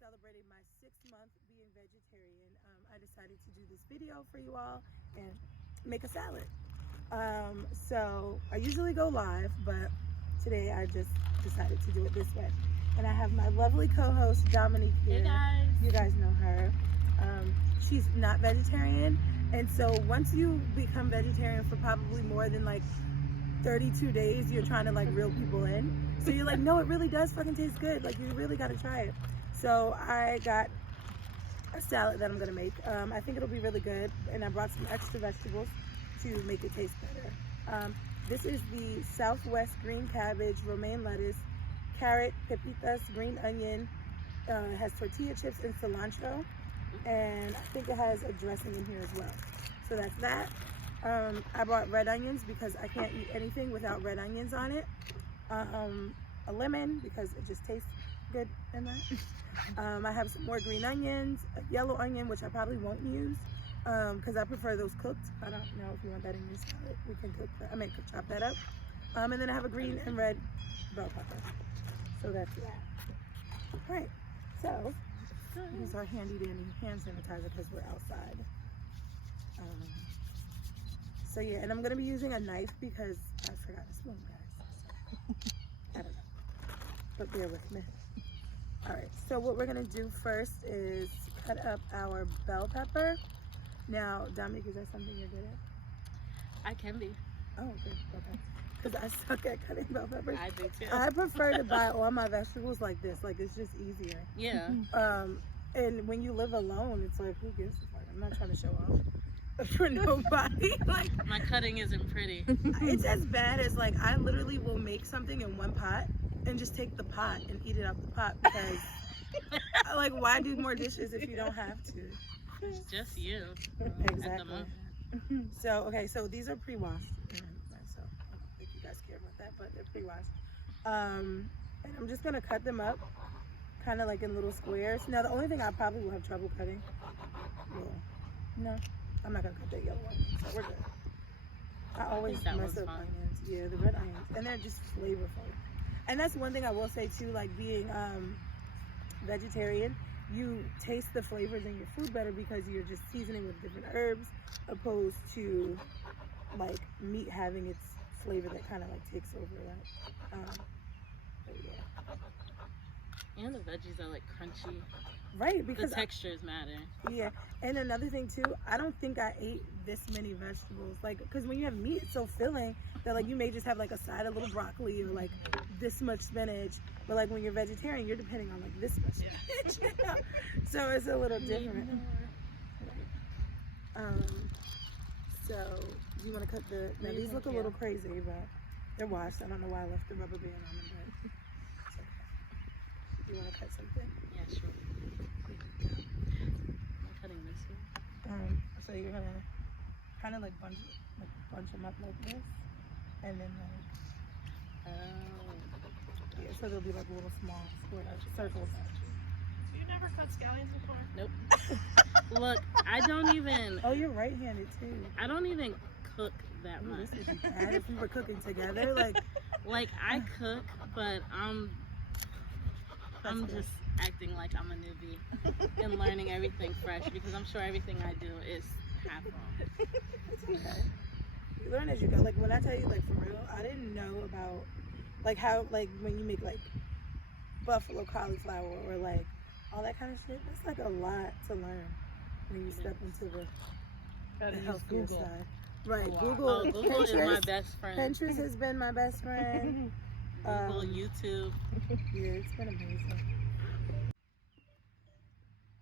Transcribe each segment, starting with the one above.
celebrating my 6 month being vegetarian, I decided to do this video for you all and make a salad. So I usually go live, but today I just decided to do it this way. And I have my lovely co-host Dominique here. Hey guys. You guys know her. She's not vegetarian, and so once you become vegetarian for probably more than like 32 days, you're trying to like reel people in. So you're like, no, it really does fucking taste good. Like, you really got to try it. So I got a salad that I'm gonna make. I think it'll be really good, and I brought some extra vegetables to make it taste better. This is the Southwest green cabbage, romaine lettuce, carrot, pepitas, green onion. It has tortilla chips and cilantro, and I think it has a dressing in here as well. So that's that. I bought red onions because I can't eat anything without red onions on it. A lemon because it just tastes good in that. I have some more green onions, a yellow onion, which I probably won't use because I prefer those cooked. I don't know if you want that in your salad. We can cook that. I mean, chop that up. And then I have a green and red bell pepper. So that's that. All right. So these are handy dandy hand sanitizer because we're outside. So yeah, and I'm gonna be using a knife because I forgot a spoon, guys. I don't know, but bear with me. All right, so what we're gonna do first is cut up our bell pepper. Now, Dominique, is that something you're good at? I can be. Oh, good, okay. Because I suck at cutting bell peppers. I do too. I prefer to buy all my vegetables like this. Like, it's just easier. Yeah. And when you live alone, it's like, who gives a fuck? I'm not trying to show off for nobody. Like, my cutting isn't pretty. it's as bad as like I literally will make something in one pot and just take the pot and eat it out the pot because like, why do more dishes if you don't have to? It's just you. Exactly. At the moment. So okay, so these are pre-washed. So I don't think you guys care about that, but they're pre-washed. And I'm just gonna cut them up, kind of like in little squares. Now the only thing I probably will have trouble cutting. Well, no, I'm not gonna cut that yellow one, so we're good. I always mess up onions. Yeah, the red onions, and they're just flavorful. And that's one thing I will say too, like being vegetarian, you taste the flavors in your food better because you're just seasoning with different herbs, opposed to like meat having its flavor that kind of like takes over that. But yeah. And the veggies are like crunchy. Right, because the textures matter. Yeah, and another thing too, I don't think I ate this many vegetables. Like, because when you have meat, it's so filling that like you may just have like a side of little broccoli or like this much spinach. But like when you're vegetarian, you're depending on like this much spinach. You know? So it's a little different. So do you want to cut the? Now these look a little crazy, but they're washed. I don't know why I left the rubber band on them. But it's okay. Do you want to cut something? Yeah, sure. I'm cutting this one. So you're gonna kind of like bunch them up like this, and then like yeah, so they'll be like little small square circles. You never cut scallions before? Nope. Look, I don't even. Oh, you're right-handed too. I don't even cook that much. This would be bad if we were cooking together. Like I cook, but I'm just acting like I'm a newbie and learning everything fresh because I'm sure everything I do is half wrong. It's okay. You learn as you go. Like when I tell you, like for real, I didn't know about like how like when you make like buffalo cauliflower or like all that kind of shit. That's like a lot to learn when you step into the healthcare side. Right, Wow. Google. Google is my best friend. Pinterest has been my best friend. Google, YouTube. Yeah, it's been amazing.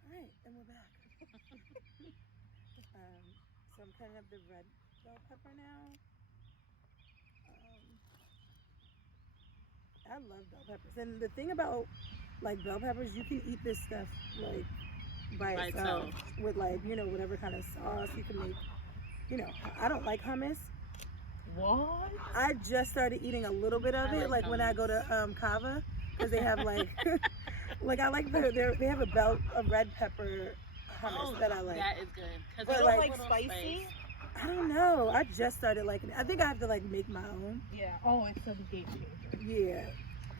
Alright, and we're back. So I'm cutting up the red bell pepper now. I love bell peppers. And the thing about like bell peppers, you can eat this stuff like by itself with like, you know, whatever kind of sauce you can make. You know, I don't like hummus. What? I just started eating a little bit of it, like when I go to Kava, because they have like, like I like they have a red pepper hummus that I like. That is good. Cause But You like, don't like spicy? I don't know. I just started liking it. I think I have to like make my own. Yeah. Oh, it's a game changer. Yeah.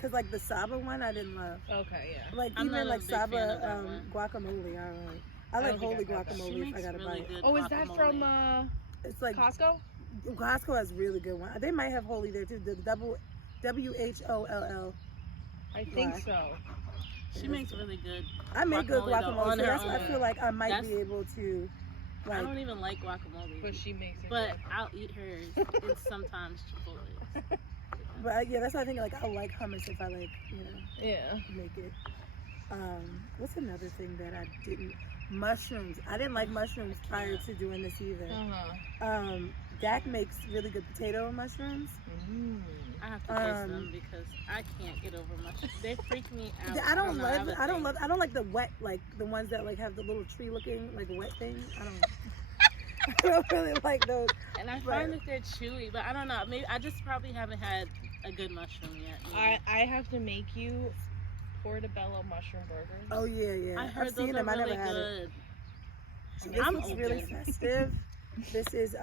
Cause like the Saba one I didn't love. Okay, yeah. Like I'm even not a like big fan of Saba that one. guacamole. I I like don't think holy I've had that. She guacamole if I makes gotta really buy it. good Oh, is that from guacamole. It's like Costco? Costco has really good one. They might have holy there too. The double WHOLL. I think Why? so. She makes really good. I make good Guacamole, though, guacamole, on so her that's why I own. feel like I might That's- be able to. I Like, don't even like guacamole, But she makes it. but good. I'll eat hers and sometimes Chipotle. but yeah, that's why I think like I like hummus if I like Yeah. make it. What's another thing that I didn't? Mushrooms. I didn't like mushrooms prior to doing this either. Uh-huh. Dak makes really good potato mushrooms. Mm. I have to taste them because I can't get over mushrooms. They freak me out. I don't know, I have a I don't thing. love. I don't like the wet, like the ones that like have the little tree looking like wet thing. I don't. I don't really like those. And I find that they're chewy, but I don't know. Maybe I just probably haven't had a good mushroom yet. maybe. I have to make you portobello mushroom burgers. Oh yeah. I heard I've those seen are them. I really never had it. good. So this I'm looks really open. festive. This is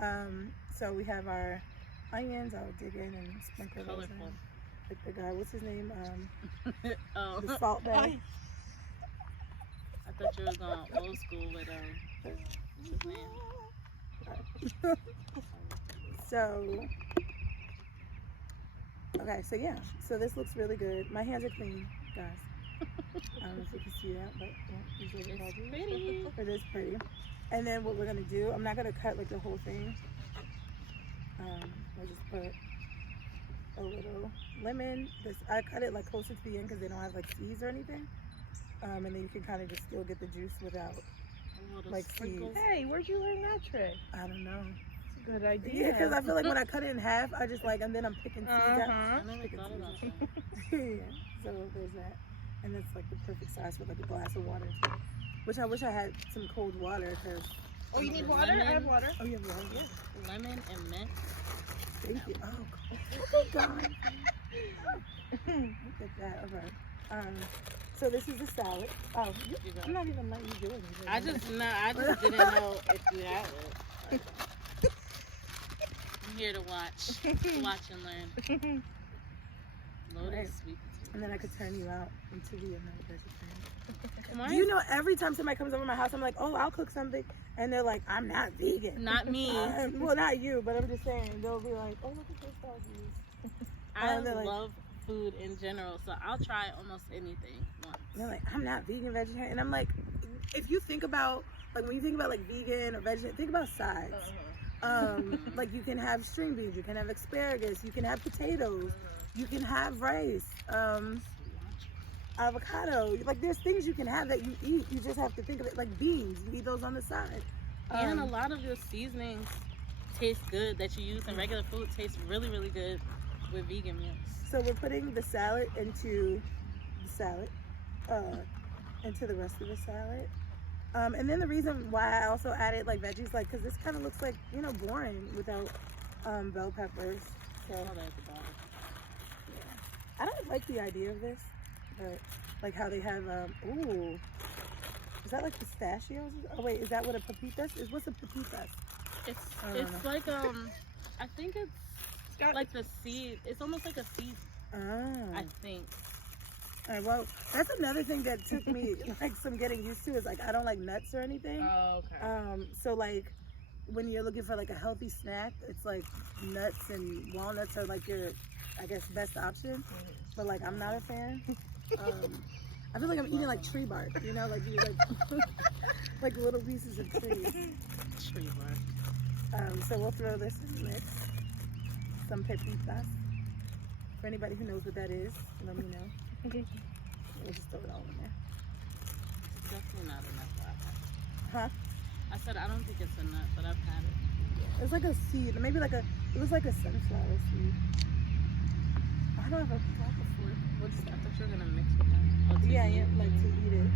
so we have our onions. I'll dig in and sprinkle those Colorful. in. Like the guy, what's his name? Oh, The salt bag. I thought you were going old school with what's his name? So okay, so yeah, so this looks really good. My hands are clean, guys. I don't know if you can see that, but usually they It's do. pretty. It is pretty. And then what we're gonna do, I'm not gonna cut like the whole thing. I'll just put a little lemon. I cut it like closer to the end because they don't have like seeds or anything. And then you can kind of just still get the juice without. A little Like sprinkles. Hey, where'd you learn that trick? I don't know. It's a good idea. Yeah, because I feel like when I cut it in half, I just like, and then I'm picking seeds out. Uh-huh. I never thought about that. Yeah, so there's that. And it's like the perfect size for like a glass of water. Which I wish I had some cold water because. Oh, you need water? I have water. Oh, you have water? Yeah. Lemon and mint. Thank you. Oh, God. Look at that. Okay. So this is the salad. Oh, You go. I'm not even letting you do anything. I just didn't know if you had it. I'm here to watch and learn. Loaded Right. sweet And then I could potatoes. turn you out into the another vegetarian. Come Do you know every time somebody comes over my house, I'm like, oh, I'll cook something. And they're like, I'm not vegan. Not me. Well, not you, but I'm just saying. They'll be like, oh, look at this doggies. I they're like- love food in general, so I'll try almost anything once. They're like, I'm not vegan, vegetarian. And I'm like, if you think about, like, when you think about, like, vegan or vegetarian, think about sides. Like, you can have string beans, you can have asparagus, you can have potatoes, you can have rice, avocado. Like, there's things you can have that you eat. You just have to think of it like beans. You eat those on the side. And a lot of the seasonings taste good that you use in regular food taste really, really good with vegan meals. So we're putting the salad into into the rest of the salad. And then the reason why I also added like veggies, like, because this kind of looks like, boring without bell peppers. So Oh, that's the bottom. I don't like the idea of this, but like how they have, ooh, is that like pistachios? Oh wait, is that what a pepitas is? What's a pepitas? It's I don't it's like I think it's got like the seed. It's almost like a seed. Oh. I think. All right, well, that's another thing that took me like some getting used to is like I don't like nuts or anything. Oh, okay. So like when you're looking for like a healthy snack, it's like nuts and walnuts are like your, I guess, best option. But like I'm not a fan. I feel like I'm eating like tree bark, like you like like little pieces of trees. Tree bark. So we'll throw this in the mix. Some pepitas. For anybody who knows what that is, let me know. We'll just throw it all in there. It's definitely not enough. Huh? I said I don't think it's a nut, but I've had it. It's like a seed, maybe like it looks like a sunflower seed. I don't have a proper fork. I thought you were gonna mix with that. Oh, to Yeah, eat? yeah, like to eat it.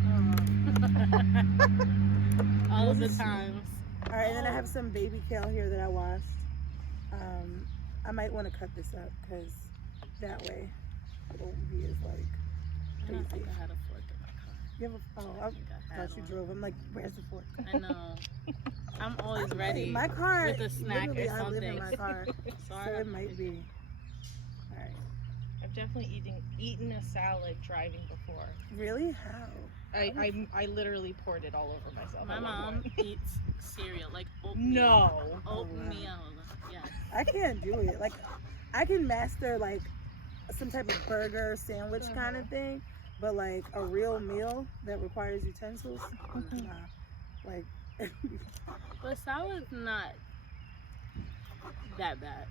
All of the This is- times. All right, and then I have some baby kale here that I washed. I might want to cut this up because that way it won't be as like I don't crazy. think I had a fork in my car. You have a, oh, I I think I had thought you one. drove. I'm like, where's the fork? I know. I'm always ready. My car, with a snack or literally, I live in something. my car, So so I have it to might pick be. All right. I've definitely eaten a salad driving before. Really? How? I literally poured it all over myself. My at one mom point. eats cereal, like oatmeal. No. Oatmeal. Yes. I can't do it. Like, I can master like some type of burger sandwich kind of thing, but like a real meal that requires utensils, nah. Like, But salad's not that bad.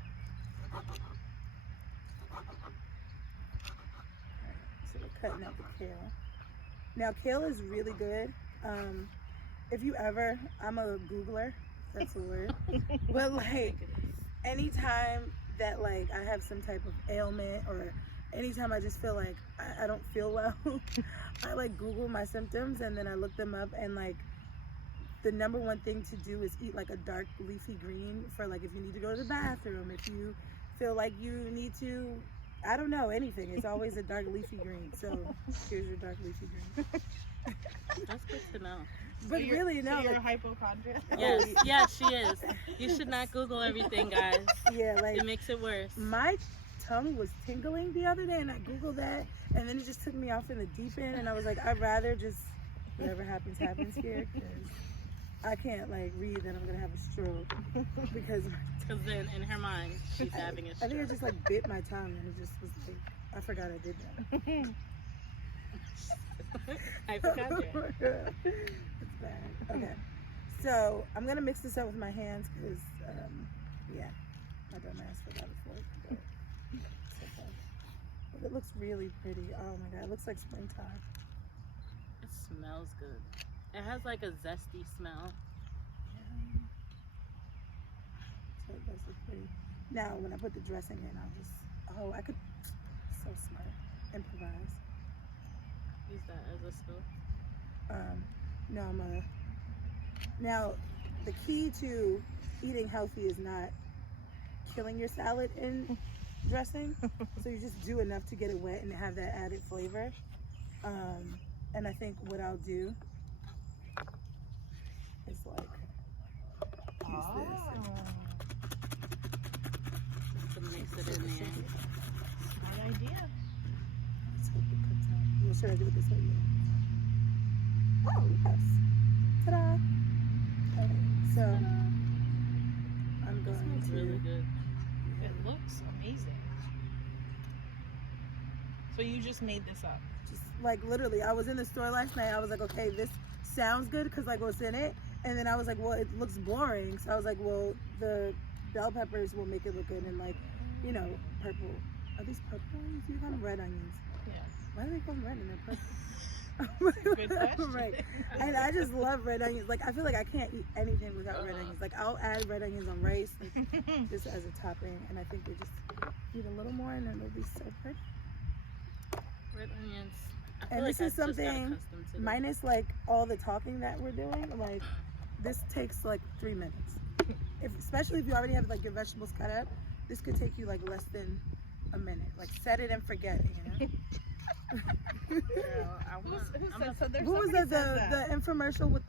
so we're cutting up the kale. Now, kale is really good. If you ever, I'm a Googler. That's a word. But like, anytime that like I have some type of ailment or anytime I just feel like I don't feel well, I like Google my symptoms and then I look them up, and like the number one thing to do is eat like a dark leafy green for like if you need to go to the bathroom, if you feel like you need to, I don't know, anything. It's always a dark leafy green. So here's your dark leafy green. That's good to know. But So you're- really, no. So you're Like, a hypochondriac? Yes, yes, she is. You should not Google everything, guys. yeah, like It makes it worse. my tongue was tingling the other day and I Googled that and then it just took me off in the deep end and I was like, I'd rather just whatever happens here because I can't like read that I'm gonna have a stroke because Because then in her mind, she's having a I stroke. think I just like bit my tongue and it just was like I forgot I did that. I forgot that. It's bad. Okay, so I'm gonna mix this up with my hands because yeah, my dumb ass forgot it before. It's okay. But it looks really pretty. Oh my god, it looks like springtime. It smells good. It has like a zesty smell. So it does look pretty. Now, when I put the dressing in, I'll just, I could, so smart, improvise. Use that as a spoon. No, now, the key to eating healthy is not killing your salad in dressing. So you just do enough to get it wet and have that added flavor. And I think what I'll do is like, use this. To mix it in there. My idea. Let's hope it cooks out. Well, should I do it this way? Yeah. Oh, yes. Ta-da. Okay, so I'm This going smells to really good. It looks amazing. So you just made this up? just like literally, I was in the store last night. I was like, okay, this sounds good because like what's in it, and then I was like, well, it looks boring. So I was like, well, the bell peppers will make it look good, and like, you know, purple. Are these purple onions? You call them red onions. Yeah. Why do they call them red and they're purple? Good question. Right. And I just love red onions. Like I feel like I can't eat anything without red onions. Like I'll add red onions on rice, like, just as a topping, and I think they just need a little more, and then it'll be so pretty. Red onions. I feel And like this is I just got something accustomed to them. minus like all the talking that we're doing. Like this takes like 3 minutes. Especially if you already have like your vegetables cut up, this could take you like less than a minute. Like set it and forget it. You know. Girl, I want, I'm a- What was that? The infomercial with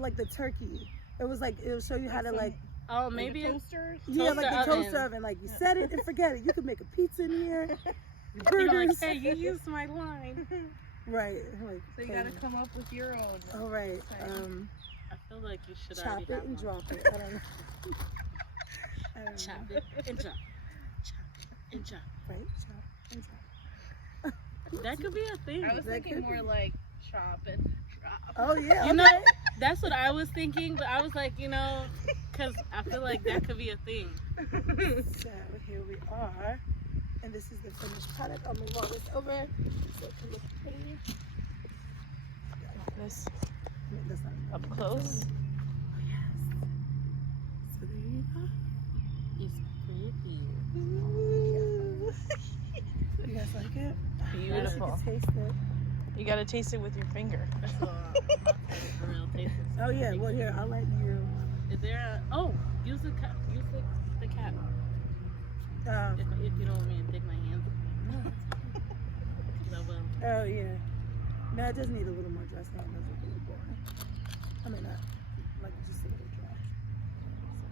like the turkey. It was like it'll show you how to like oh, maybe it's toasters. yeah, like the Toaster toaster oven. oven. Like you set it and forget it. You can make a pizza in here. you're like, Burgers. hey, you used my line. Right. Like, So you okay. gotta come up with your own. All right. I feel like you should Chop already it have and one. drop it. I don't know. I don't know. Chop it and drop. Chop it and drop. Right. Chop and drop. That could be a thing. I was That thinking could more be. like chop and drop. Oh yeah. You know, okay. that's what I was thinking, but I was like, you know, because I feel like that could be a thing. So here we are, and this is the finished product. I'll move all this over so it can look pretty. This I mean, that's not up close. Oh yes. So there you go. It's pretty. Ooh. You guys like it? Beautiful. You can taste it. You gotta taste it with your finger. That's what I'm not for real taste. Oh yeah. Well here, I'll let you. Is there a, oh, use the cap, use the cap. If you don't want me to dig my hands. Because I will. Oh yeah. No, it does need a little more dressing. It does look a little boring. I mean, not like just a little dry.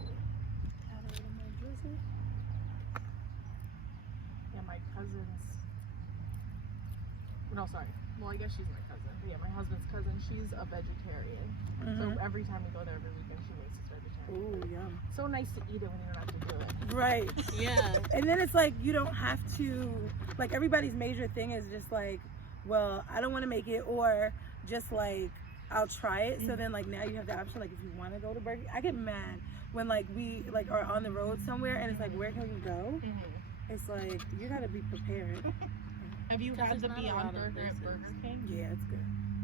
So, add a little more drizzle. Yeah, my cousin husband's. No, sorry. Well, I guess she's my cousin. Yeah, my husband's cousin. She's a vegetarian. So every time we go there every weekend, she makes us vegetarian. Ooh, yum. So nice to eat it when you don't have to do it. Right. Yeah. And then it's like you don't have to, like, everybody's major thing is just like, well, I don't want to make it, or just like I'll try it. So then like now you have the option, like if you want to go to Burger, I get mad when like we like are on the road somewhere and it's like, where can we go? It's like you gotta be prepared. Have you Because had the there's not a Beyond lot of Burger at places. Burger King? Yeah, it's good.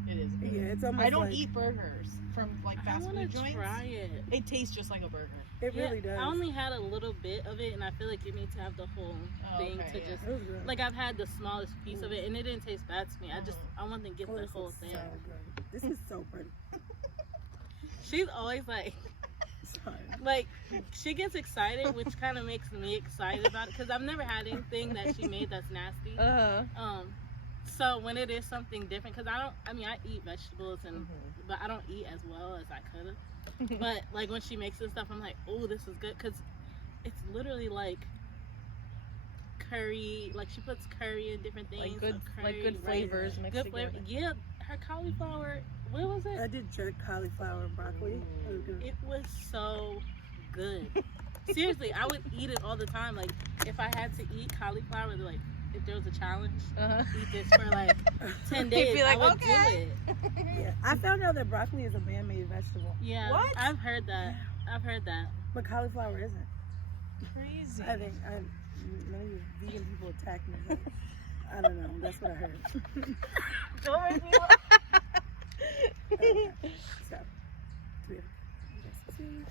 It is good. Yeah, it's almost I don't like, eat burgers from like I fast want food to joints. try it. It tastes just like a burger. It really does. I only had a little bit of it, and I feel like you need to have the whole thing Okay, to yeah. just. It was good. Like I've had the smallest piece of it, and it didn't taste bad to me. I want to get Oh, the this whole is thing. so good. This is so pretty. She's always Sorry. like she gets excited, which kind of makes me excited about it because I've never had anything that she made that's nasty. So when it is something different, because I eat vegetables but I don't eat as well as I could have. But like when she makes this stuff, I'm like, oh, this is good, because it's literally like curry. Like she puts curry in different things, Like good, so like curry, good flavors mixed good together. flavor. Yeah, her cauliflower. What was I it? did jerk cauliflower and broccoli. It was good. It was so good. Seriously, I would eat it all the time. Like if I had to eat cauliflower, like if there was a challenge, eat this for like 10 days. be like, I would okay. do it. Yeah, I found out that broccoli is a man-made vegetable, Yeah, What? I've heard that. I've heard that. but cauliflower isn't. Crazy. I think none of you vegan people attack me. But I don't know. That's what I heard. So, 3.